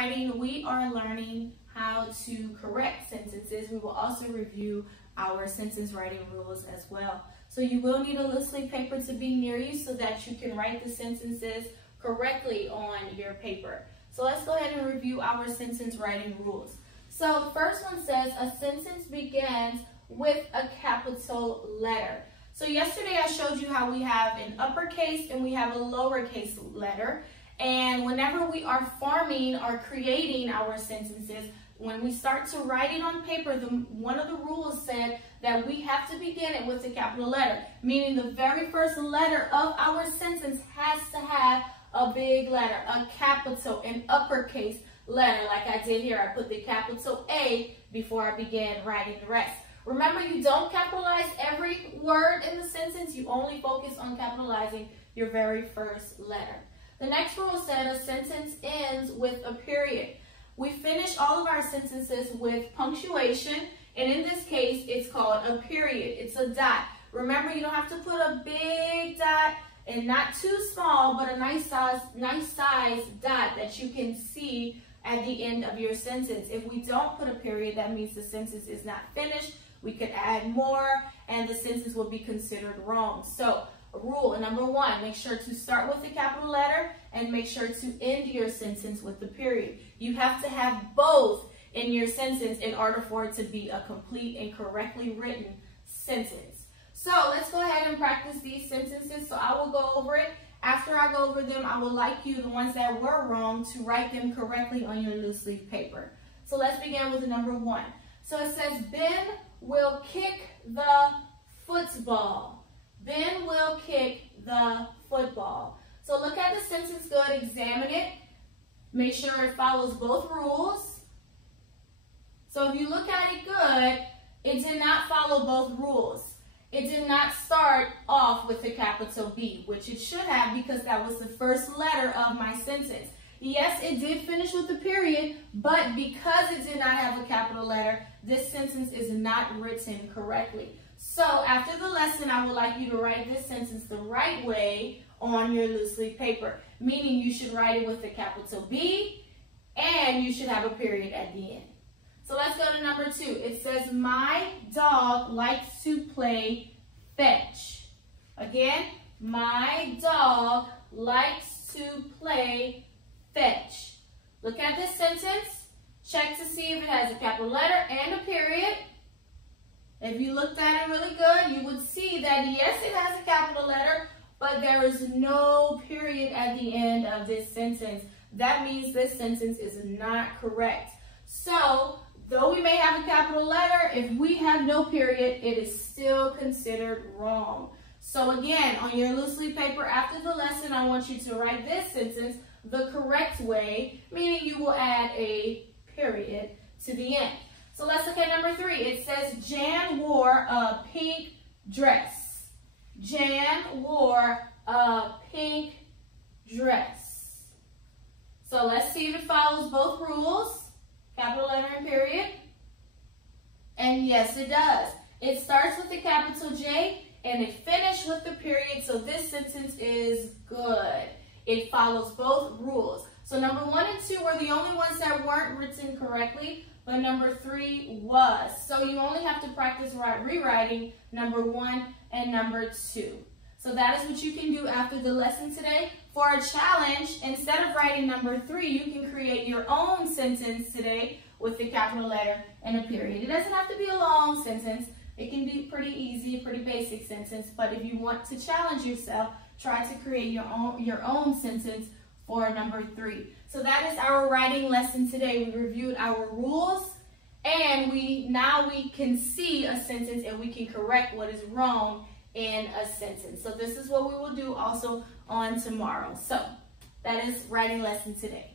writing, we are learning how to correct sentences. We will also review our sentence writing rules as well. So you will need a loose leaf paper to be near you so that you can write the sentences correctly on your paper. So let's go ahead and review our sentence writing rules. So the first one says a sentence begins with a capital letter. So yesterday I showed you how we have an uppercase and we have a lowercase letter. And whenever we are forming or creating our sentences, when we start to write it on paper, one of the rules said that we have to begin it with a capital letter, meaning the very first letter of our sentence has to have a big letter, a capital, an uppercase letter. Like I did here, I put the capital A before I began writing the rest. Remember, you don't capitalize every word in the sentence. You only focus on capitalizing your very first letter. The next rule said a sentence ends with a period. We finish all of our sentences with punctuation, and in this case, it's called a period. It's a dot. Remember, you don't have to put a big dot and not too small, but a nice size dot that you can see at the end of your sentence. If we don't put a period, that means the sentence is not finished. We could add more, and the sentence will be considered wrong. So, rule number one, make sure to start with the capital letter and make sure to end your sentence with the period. You have to have both in your sentence in order for it to be a complete and correctly written sentence. So let's go ahead and practice these sentences. So I will go over it. After I go over them, I would like you, the ones that were wrong, to write them correctly on your loose leaf paper. So let's begin with number one. So it says, Ben will kick the football. Ben will kick the football. So look at the sentence good, examine it. Make sure it follows both rules. So if you look at it good, it did not follow both rules. It did not start off with a capital B, which it should have because that was the first letter of my sentence. Yes, it did finish with a period, but because it did not have a capital letter, this sentence is not written correctly. So after the lesson, I would like you to write this sentence the right way on your loose leaf paper, meaning you should write it with a capital B and you should have a period at the end. So let's go to number two. It says, my dog likes to play fetch. Again, my dog likes to play fetch. Look at this sentence. Check to see if it has a capital letter and a period. If you looked at it really good, you would see that yes, it has a capital letter, but there is no period at the end of this sentence. That means this sentence is not correct. So, though we may have a capital letter, if we have no period, it is still considered wrong. So again, on your loose leaf paper after the lesson, I want you to write this sentence the correct way, meaning you will add a period to the end. So let's look at number three. It says, Jan wore a pink dress. Jan wore a pink dress. So let's see if it follows both rules, capital letter and period. And yes, it does. It starts with the capital J and it finished with the period. So this sentence is good. It follows both rules. So number one and two were the only ones that weren't written correctly, but number three was. So you only have to practice rewriting number one and number two. So that is what you can do after the lesson today. For a challenge, instead of writing number three, you can create your own sentence today with the capital letter and a period. It doesn't have to be a long sentence. It can be pretty easy, a pretty basic sentence. But if you want to challenge yourself, try to create your own sentence for number three. So that is our writing lesson today. We reviewed our rules, and now we can see a sentence and we can correct what is wrong in a sentence. So this is what we will do also on tomorrow. So that is writing lesson today.